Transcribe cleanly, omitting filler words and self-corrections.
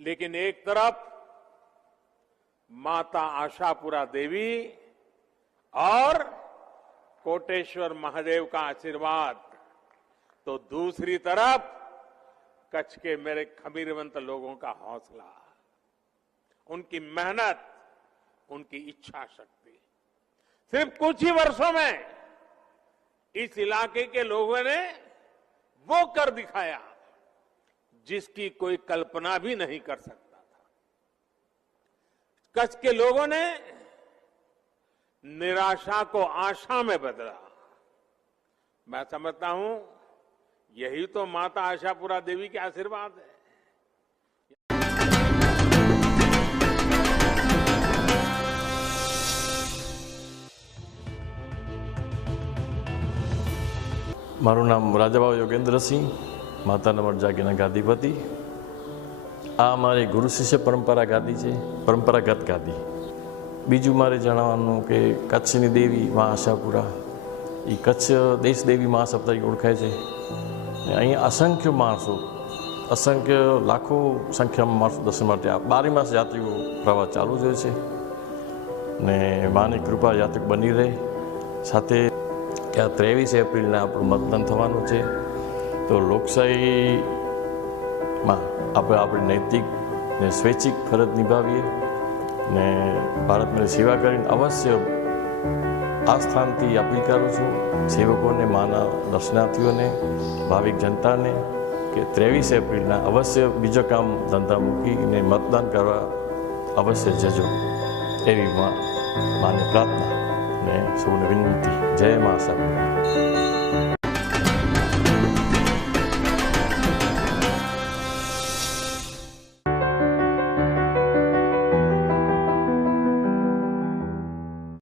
लेकिन एक तरफ माता आशापुरा देवी और कोटेश्वर महादेव का आशीर्वाद, तो दूसरी तरफ कच्छ के मेरे खमीरवंत लोगों का हौसला, उनकी मेहनत, उनकी इच्छा शक्ति। सिर्फ कुछ ही वर्षों में इस इलाके के लोगों ने वो कर दिखाया जिसकी कोई कल्पना भी नहीं कर सकता था। कच्छ के लोगों ने निराशा को आशा में बदला। मैं समझता हूं यही तो माता आशापुरा देवी के आशीर्वाद है। મારું નામ રાજાભાવ યોગેન્દ્રસિંહ, માતાના મઢ જાગીરના ગાદીપતિ। આ અમારી ગુરુ શિષ્ય પરંપરાગત ગાદી। બીજું મારે જણાવવાનું કે કચ્છની દેવી મા આશાપુરા એ કચ્છ દેશ દેવી મહાસભા તરીકે ઓળખાય છે। અહીં અસંખ્ય માણસો, અસંખ્ય લાખો સંખ્યામાં માણસો દર્શન માટે 12 માસ યાત્રીઓ પ્રવાસ ચાલુ જ હોય છે ને માની કૃપા યાત્રિક બની રહે। સાથે કે 23 એપ્રિલના આપણું મતદાન થવાનું છે, તો લોકશાહીમાં આપણે આપણી નૈતિક ને સ્વૈચ્છિક ફરજ નિભાવીએ ને ભારત માની સેવા કરીને અવશ્ય આ સ્થાનથી અપીલ કરું છું સેવકોને, માના દર્શનાર્થીઓને, ભાવિક જનતાને કે 23 એપ્રિલના અવશ્ય બીજો કામ ધંધા મૂકીને મતદાન કરવા અવશ્ય જજો, એવી માને પ્રાર્થના ને સૌને વિનંતી। જય મા આશાપુરા।